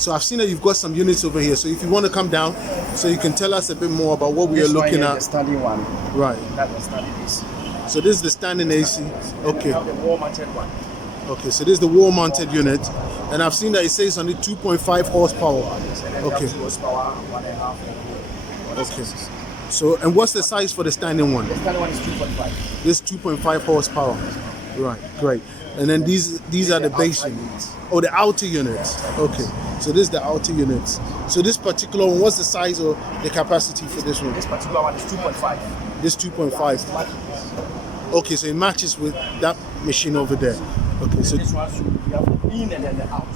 So I've seen that you've got some units over here. So if you want to come down, so you can tell us a bit more about what we are looking at. The standing one. Right. That's the standing AC. So this is the standing AC. Okay. We have the wall-mounted one. Okay. So this is the wall-mounted unit, and I've seen that it says on the 2.5 horsepower. Okay. 2 horsepower, 1.5. Okay. So and what's the size for the standing one? The standing one is 2.5. This 2.5 horsepower. Right. Great. And then these are the base units. Oh, the outer units. Okay. So this is the outer units. So this particular one, what's the size or the capacity for this one? This particular one is 2.5. This 2.5. Okay, so it matches with that machine over there. Okay, so this one we have in and then the out.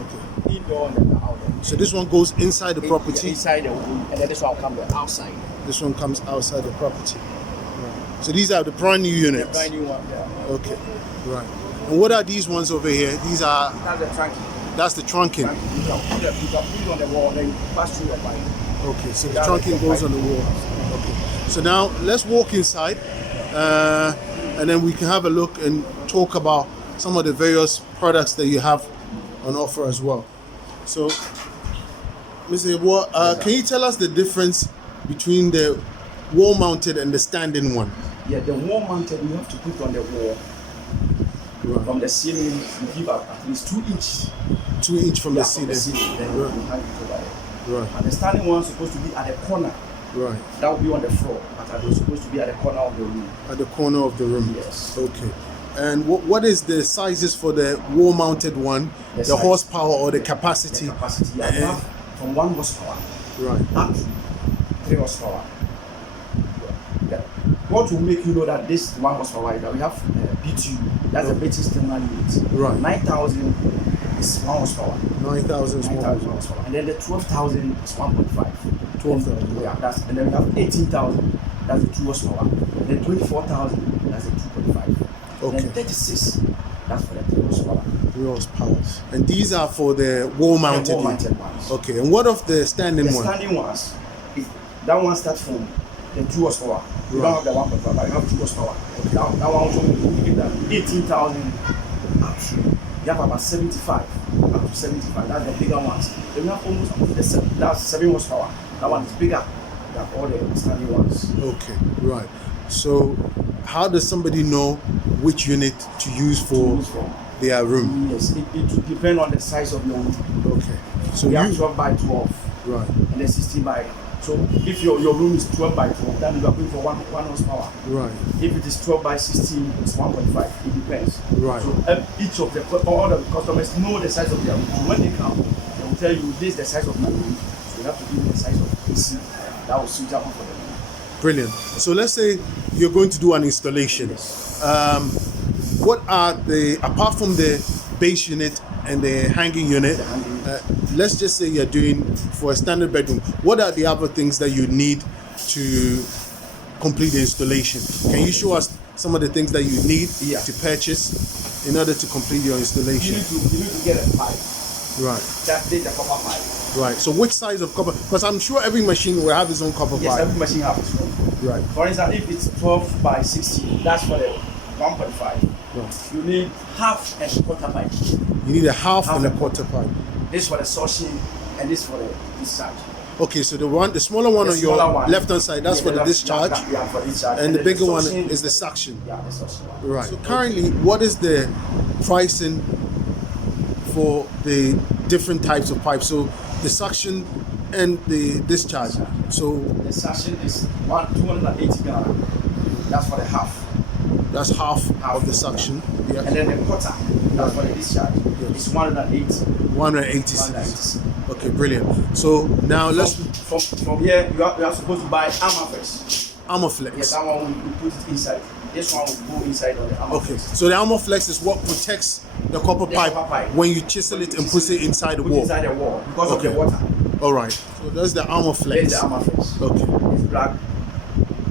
okay. Indoor and then the out. So this one goes inside the property. Inside the room, and then this one comes outside. This one comes outside the property. Right. So these are the brand new units. The brand new one, yeah. Okay. Right. And what are these ones over here? These are. That's the trunking. That's the trunking. You can put it on the wall, then you pass through the pipe. Okay, so the trunking goes on the wall. Okay. So now let's walk inside, and then we can have a look and talk about some of the various products that you have on offer as well. So, Mr. Yeboah, can you tell us the difference between the wall-mounted and the standing one? Yeah, the wall-mounted you have to put on the wall. Right. From the ceiling, you give up at least 2 inches. 2 inch from the Then ceiling. you hang it over there. Right. And the standing one is supposed to be at the corner. Right. That will be on the floor, but it's supposed to be at the corner of the room. At the corner of the room. Yes. Okay. And what is the sizes for the wall-mounted one? The size. horsepower or the capacity? The capacity you have from 1 horsepower Right. up to 3 horsepower. Yeah. What will make you know that this 1 horsepower is that we have B2, that's the British thermal unit. Right. 9,000 is 1 horsepower. 9,000 is 9,000 horsepower. And then the 12,000 is 1.5. 12,000. Yeah, and then we have 18,000, that's the 2 horsepower. Then 24,000, that's the 2.5. Okay. Then 36, that's for the 3 horsepower. 3 horsepower. And these are for the wall-mounted. Wall-mounted ones. Okay. And what of the standing The one? standing ones, that one starts from the 2 horsepower. You Right. don't have the 1.5, but you have 2 horsepower. Okay. That one also will give that 18,000 up to, you have about 75, up to 75. That's the bigger ones. Then we have almost that's 7 horsepower. That one is bigger than all the standing ones. Okay. Right. So how does somebody know which unit to use for their room? Yes, it will depend on the size of your room. Okay. So We have you 12 by 12 right. and then 16 by. So if your room is 12 by 12, then you are going for 1 horsepower. Right. If it is 12 by 16, it's 1.5. It depends. Right. So each of all the customers know the size of their room. So when they come, they will tell you this is the size of my room. So you have to give them the size of AC. That will suit up for them. Brilliant. So let's say you're going to do an installation. Yes. What are apart from the base unit and the hanging unit, let's just say you're doing for a standard bedroom, what are the other things that you need to complete the installation? Can you show us some of the things that you need to purchase in order to complete your installation? You need to get a pipe. Right. That's the copper pipe. Right. So which size of copper? Because I'm sure every machine will have its own copper Yes, pipe. every machine has its own. Right. For instance, if it's 12 by 16, that's for the 1.5. Right. You need half and a quarter pipe. You need a half and a quarter pipe. This for the suction and this for the discharge. Okay, so the smaller one on your left-hand side, that's for the discharge, for discharge. and the bigger one is the suction. Yeah, the suction one. Right. So currently, what is the pricing for the different types of pipes? So the suction and the discharge. So the suction is 280 Ghana. That's for the half. That's half of the suction. Yeah. And then the quarter, that's for the discharge. It's 180. 186. Okay, brilliant. So now let's from here you are supposed to buy Armaflex. Armaflex. Yes, that one we put it inside. This one will go inside of the Armaflex. Okay, so the Armaflex is what protects the copper pipe when you chisel it and put it inside the wall. Inside the wall because of the water. All right. So that's the Armaflex. There's the Armaflex. Okay. It's black.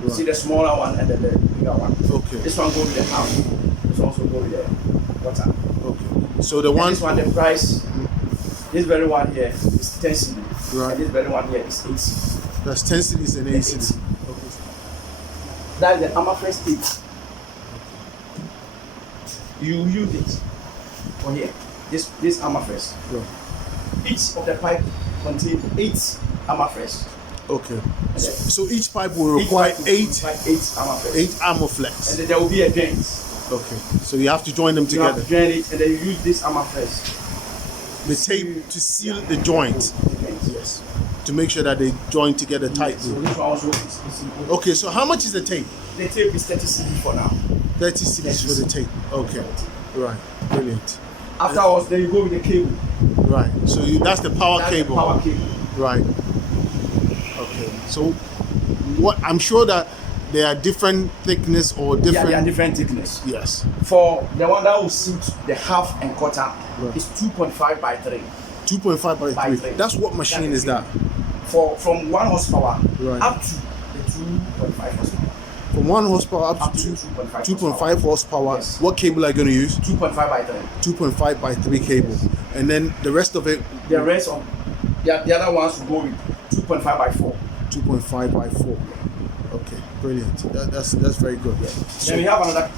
You see the smaller one and then the bigger one. Okay. This one goes with the house. This also goes with the water. Okay. So the one. This one, the price. This very one here is 10 cedi. Right. And this very one here is 8 cedi. That's 10 cedis and 8 cedis. Okay. That's the Armaflex 8. You use it for here. This Armaflex. Right. Each of the pipe contains 8 armor flex. Okay. So each pipe will require 8 armor flex. armor flex. And then there will be a joint. Okay. So you have to join them You together. have to join it, and then you use this armor flex. The tape to seal the joint. Yes. To make sure that they join together tightly. So this one also is important. Okay. So how much is the tape? The tape is 30 cedis for now. 30 cedis for the tape. Okay. Right. Brilliant. Afterwards, then you go with the cable. Right. So that's the power That's cable. The power cable. Right. Okay. So what I'm sure that there are different thickness or different. Yeah, they are different thickness. Yes. For the one that will suit the half and quarter, Right. is 2.5 by 3. 2.5 by By 3. three. That's what machine is that? From 1 horsepower Right. up to the 2.5 horsepower. From 1 horsepower up Up to to 2.5 horsepower. Yes. What cable are you going to use? 2.5 by 3. 2.5 by 3 cable. And then the rest of it, The rest of the other ones will go with 2.5 by 4. 2.5 by 4. Okay, brilliant. That's very good. Then we have another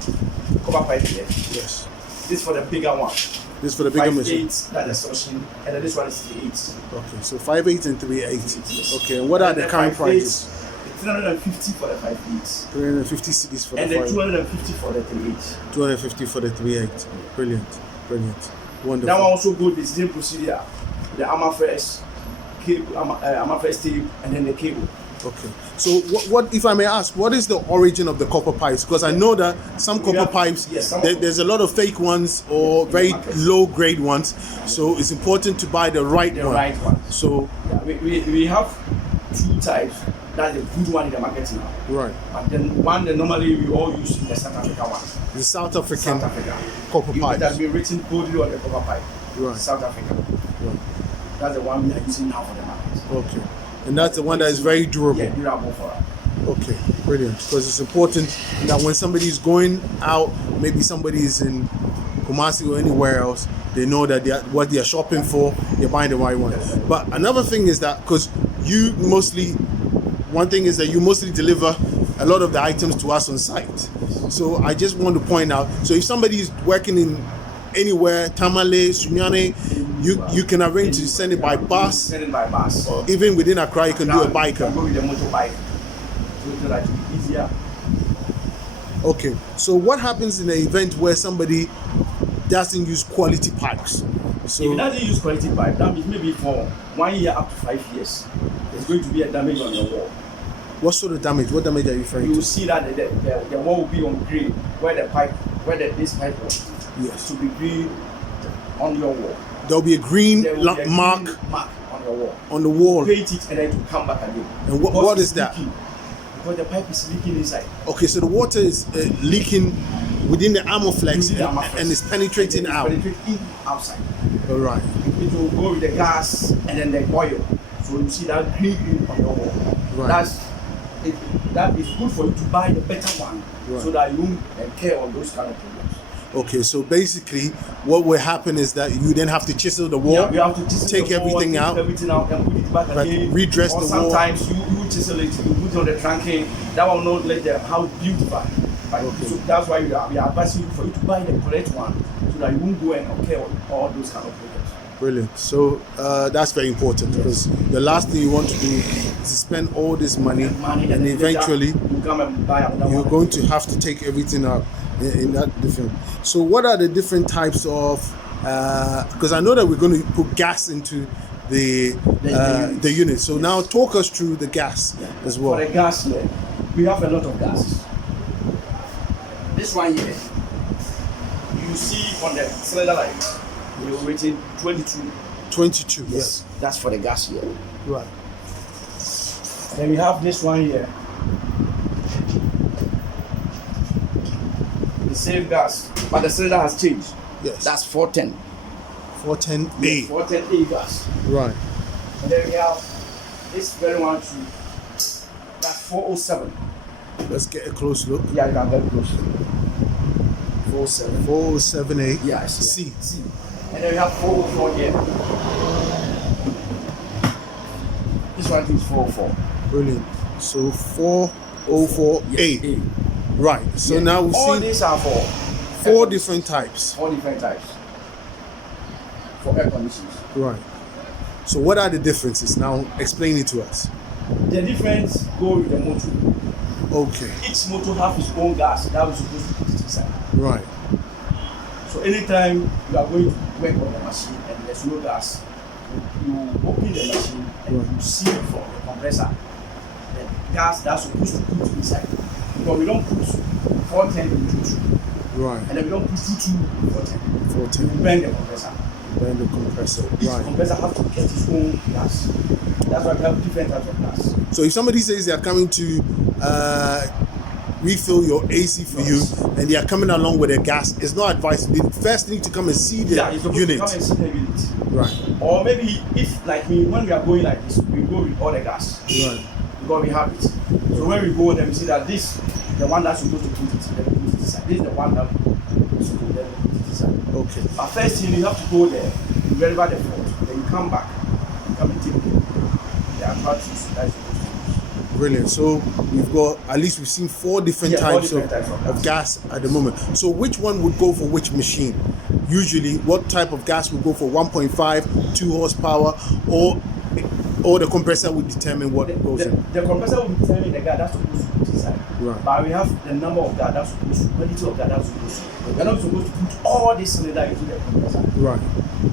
copper pipe here. Yes. This for the bigger one. This is for the bigger machine. 5/8, that's the suction, and then this one is 3/8. Okay, so 5/8 and 3/8. Yes. Okay, and what are And the the current 5/8, prices? 350 for the 5/8, 350 cedis for and the then 5. 250 for the 3/8. 250 for the 3/8. Brilliant, brilliant, wonderful. That one also go the same procedure. The armor first, cable, armor first tape, and then the cable. Okay. So what if I may ask, what is the origin of the copper pipes? Because I know that some copper pipes, yes, there's a lot of fake ones or very market. low grade ones. So it's important to buy the right The one. right one. So Yeah, we have 2 types. That's the good one in the market now. right, But then one that normally we all use in the South Africa one. the South African South Africa. copper It has pipes. been written boldly on the copper pipe. Right. South Africa. Right. That's the one we are using now for the market. Okay. And that's the one that is very durable. Yeah, durable for us. Okay, brilliant. Because it's important that when somebody is going out, maybe somebody is in Kumasi or anywhere else, they know that what they are shopping for, they're buying the right one. But another thing is that because one thing is that you mostly deliver a lot of the items to us on site. So I just want to point out, so if somebody is working in anywhere, Tamale, Sumiane, you can arrange to send it by bus. Send it by bus. Even within Accra, you can do a You biker. can go with the motorbike. So that it will be easier. Okay, so what happens in an event where somebody doesn't use quality pipes? If So it doesn't use quality pipe, that means maybe for 1 year up to 5 years, there's going to be a damage on your wall. what sort of damage? What damage are you referring You will to? see that the wall will be on green where this pipe was. Yes. To be green on your wall. There'll be a green There will be a mark green mark on your wall. on the wall. Paint it and then it will come back again. And what Because is it's that? leaking. Because the pipe is leaking inside. Okay, so the water is leaking within the armor flex Using the armor flex. and it's penetrating It's out. penetrating outside. All right. It will go with the gas and then the oil. So you see that green on your wall. Right. That is good for you to buy the better one, Right. so that you won't care on those kind of problems. Okay, so basically, what will happen is that you then have to chisel the wall, Yeah, you have to chisel take the wall, everything take out, everything out, and put it back but again. redress or the wall. sometimes you chisel it, you put it on the trunking. That will not let the house beautify. Right? Okay. So that's why we are advising you for you to buy the correct one, so that you won't go and care on all those kind of problems. Brilliant. So that's very important because the last thing you want to do is to spend all this money and then eventually you come and buy another you're one. going to have to take everything out in that different. So what are the different types of? Because I know that we're going to put gas into the unit. So now talk us through the gas as well. For the gas here, we have a lot of gases. This one here, you see on the cylinder light, you're rated 22. 22. Yes. That's for the gas here. Right. Then we have this one here. The same gas, but the cylinder has changed. Yes. That's 410. 410A. 410A gas. Right. And then we have this very one too. That's 407. Let's get a close look. Yeah, you can get close. 407. 407A. Yes. C. C. And then we have 404 here. This one is 404. Brilliant. So 404A. Yes, A. Right. So Yeah. now we've all seen these are for four different types. 4 different types for air conditioners. Right. So what are the differences? Now explain it to us. The difference go with the motor. Okay. Each motor have its own gas that we're supposed to put it inside. Right. So anytime you are going to work on the machine and there's no gas, you open the machine and you see from the compressor the gas that's supposed to put inside. Because we don't put 410 into 2. Right. And then we don't put 22 410. 14. We burn the compressor. Burn the compressor. Each Right. compressor have to get its own gas. That's why we have different types of gas. So if somebody says they are coming to refill your AC for you and they are coming along with a gas, it's not advised. They first need to come and see the Yeah, you're supposed unit. to come and see the unit. Right. Or maybe if like me, when we are going like this, we go with all the gas. Right. Because we have it. So when we go, then we see that this, the one that's supposed to put it, then we put it inside. This is the one that is supposed to put it inside. Okay. But first thing you have to go there, you verify the fault, then you come back, you come and take the apparatus that is supposed to use. Brilliant. So we've got, at least we've seen 4 different types of gas at the moment. So which one would go for which machine? Usually, what type of gas would go for 1.5, 2 horsepower, or the compressor would determine what goes in? The compressor will determine the gas that's supposed to put inside. Right. But we have the number of gas that's supposed to, quantity of gas that's supposed to. We're not supposed to put all this cylinder into the compressor. Right.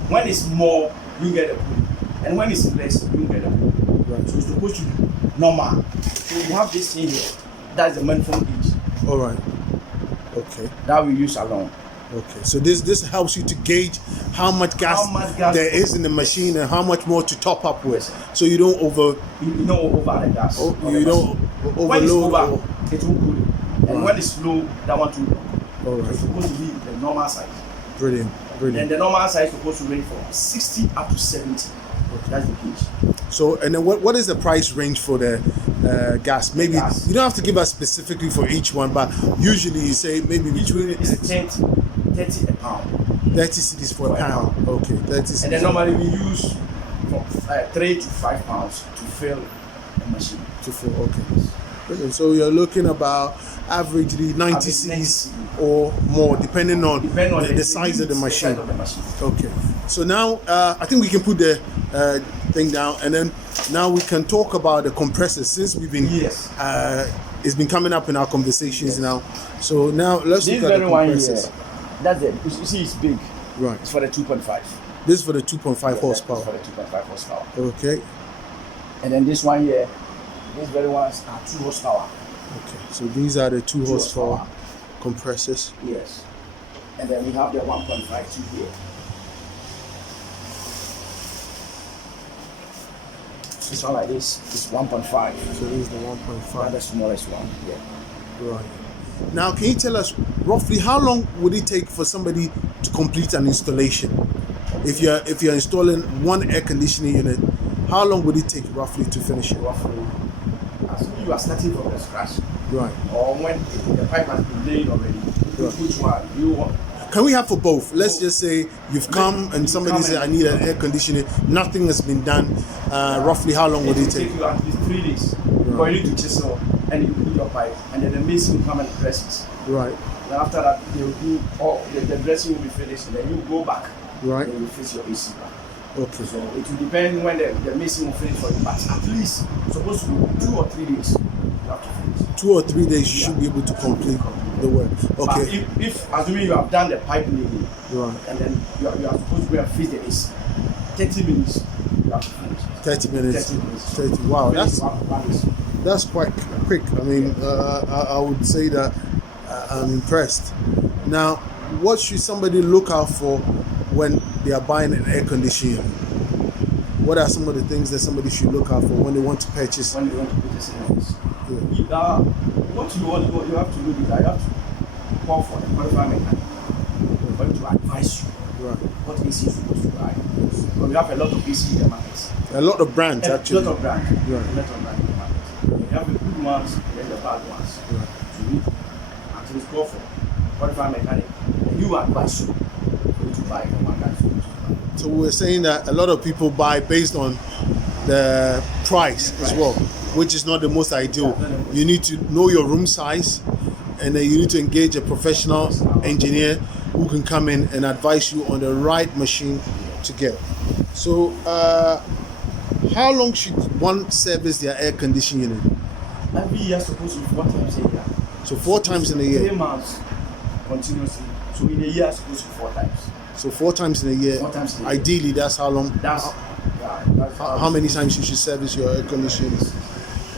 When it's more, you get a pull. And when it's less, you get a pull. Right. So it's supposed to be normal. So you have this thing here. That's the manifold gauge. All right. Okay. That we use alone. Okay. So this helps you to gauge how much gas there is in the machine and how much more to top up with. So you don't over. You don't over the gas. You don't overload. When it's over, it will cool. And Right. when it's low, that one too. All right. It's supposed to be the normal size. Brilliant. And Brilliant. the normal size is supposed to range from 60 up to 70. That's the gauge. So, and then what is the price range for the gas? Maybe Gas. you don't have to give us specifically for each one, but usually you say maybe between It's 30 a pound. 30 cedis for a pound. Okay, 30 cedis. And then normally we use from 3 to 5 pounds to fill the machine. to fill. Okay. Brilliant. So you're looking about averagely 90 Average cedis 90 or more, depending on Depending on the size of the machine. size of the machine. Okay. So now I think we can put the thing down, and then now we can talk about the compressors since we've been Yes. it's been coming up in our conversations now. So now let's This look at the very one here, compressors. that's it. You see, it's big. Right. It's for the 2.5. This is for the 2.5 It's horsepower. for the 2.5 horsepower. Okay. And then this one here, these very ones are 2 horsepower. Okay. So these are the 2 2 horsepower horsepower. compressors. Yes. And then we have the 1.5 too here. This one like this is 1.5. So this is the That's 1.5. the smallest one. Yeah. Right. Now, can you tell us roughly how long would it take for somebody to complete an installation? If you're installing one air conditioning unit, how long would it take roughly to finish it? Roughly, as you are starting from the scratch, Right. or when the pipe has been laid already, which one you want? Can we have for both? Let's just say you've come and somebody said, I need an air conditioner, nothing has been done. Roughly how long would it take? You at least 3 days. Because you need to chisel and you put your pipe, and then the mason will come and press it. Right. Then after that, they'll do all the dressing will be finished, and then you go back. Right. And you fix your AC back. Okay. So it will depend when the mason will finish for you, but at least it's supposed to be 2 or 3 days. You have to finish. 2 or 3 days you should be able to complete the work. But Okay. if assuming you have done the pipe laying, Right. and then you are supposed to go and fix the AC, 30 minutes you have to finish. 30 minutes. 30 minutes. 30. Wow, Finish that's one AC. That's quite quick. I mean, I would say that I'm impressed. Now, what should somebody look out for when they are buying an air conditioner? What are some of the things that somebody should look out for when they want to purchase? When you want to put this in this. Yeah. What you want, you have to look at, you have to call for the qualified mechanic for him to advise you Right. what AC you're supposed to buy. Because we have a lot of AC in the market. A lot of brands actually. A lot of brands. Right. A lot of brands in the market. You have the good ones and the bad ones. Right. So you need to actually call for qualified mechanic, and you advise you to buy the one that's supposed to buy. So we're saying that a lot of people buy based on the price as well, which is not the most ideal. You need to know your room size, and then you need to engage a professional engineer who can come in and advise you on the right machine to get. So How long should one service their air conditioning unit? Every year supposed to be 4 times a year. So 4 times in a year. 3 months continuously. So in a year supposed to be 4 times. So 4 times in a year. 4 times in a year. Ideally, that's how long. That's How many times you should service your air conditioning?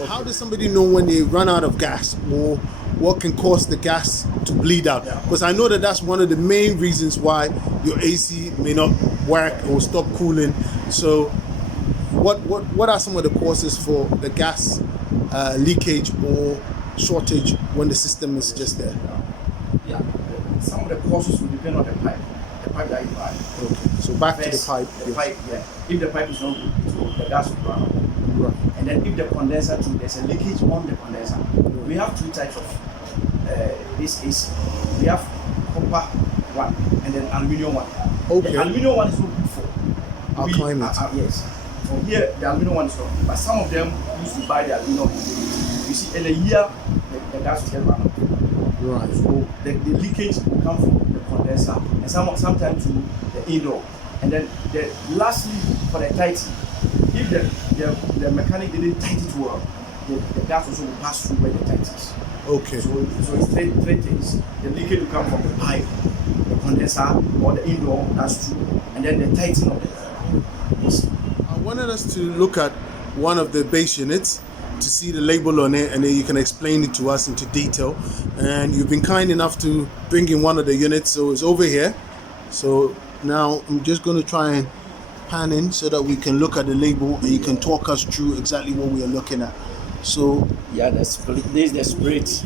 How does somebody know when they run out of gas, or what can cause the gas to bleed out? Because I know that that's one of the main reasons why your AC may not work or stop cooling. So what are some of the causes for the gas leakage or shortage when the system is just there? Yeah, some of the causes will depend on the pipe that you buy. Okay, so back to the First, pipe. The pipe, yeah. If the pipe is not good, the gas will run out. Right. And then if the condenser too, there's a leakage on the condenser. We have 2 types of this AC. We have copper one and then aluminium one. Okay. The aluminium one is not good for Our climate. Yes. From here, the aluminium one is not good. But some of them used to buy the aluminium. You see, in a year, the gas will get run out. Right. So the leakage will come from the condenser and sometimes to the indoor. And then lastly, for the tightening, if the mechanic didn't tighten it well, the gas also will pass through where the tight is. Okay. So it's three things. The leakage will come from the pipe, the condenser, or the indoor, that's true. And then the tightening of the yes. I wanted us to look at one of the base units to see the label on it, and then you can explain it to us into detail. And you've been kind enough to bring in one of the units, so it's over here. So now I'm just going to try and pan in so that we can look at the label and you can talk us through exactly what we are looking at. So yeah, this is the spirit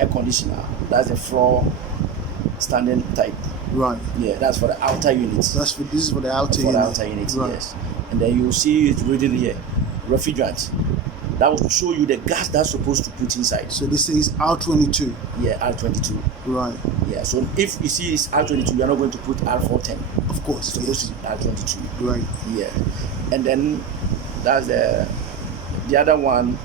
air conditioner. That's the floor standing type. right, Yeah, that's for the outer units. this is for the outer For unit. the outer units, Right. yes. And then you see it written here, refrigerants. That will show you the gas that's supposed to put inside. So this is R22. Yeah, R22. Right. Yeah, so if you see it's R22, you are not going to put R410. Of course. It's supposed to be R22. Right. Yeah, and then that's the other one.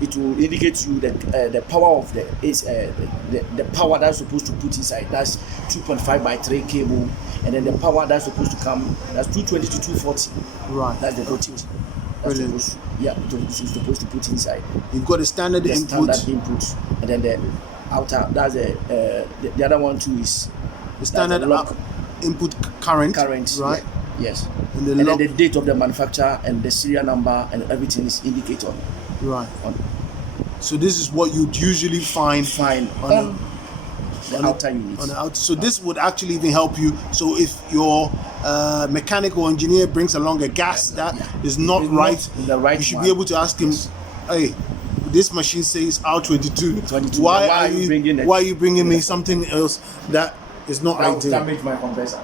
It will indicate to you the power of the power that's supposed to put inside. That's 2.5 by 3 cable, and then the power that's supposed to come, that's 220 to 240. Right. That's the voltage. Brilliant. It's supposed to put inside. You've got a standard The input. standard input, and then the outer. That's the other one too is The standard the lock input current. Right. Yeah. Yes. And the And lock. then the date of the manufacturer and the serial number and everything is indicated Right. on So this is what you'd usually find on the outer unit. on the out. So this would actually even help you. So if your mechanical engineer brings along a gas that is not It's right, not the right you should one. be able to ask him, Yes. hey, this machine says R22. 22. Why Why are are you bringing it? Why are you bringing me something else that is not That will ideal? damage my compressor.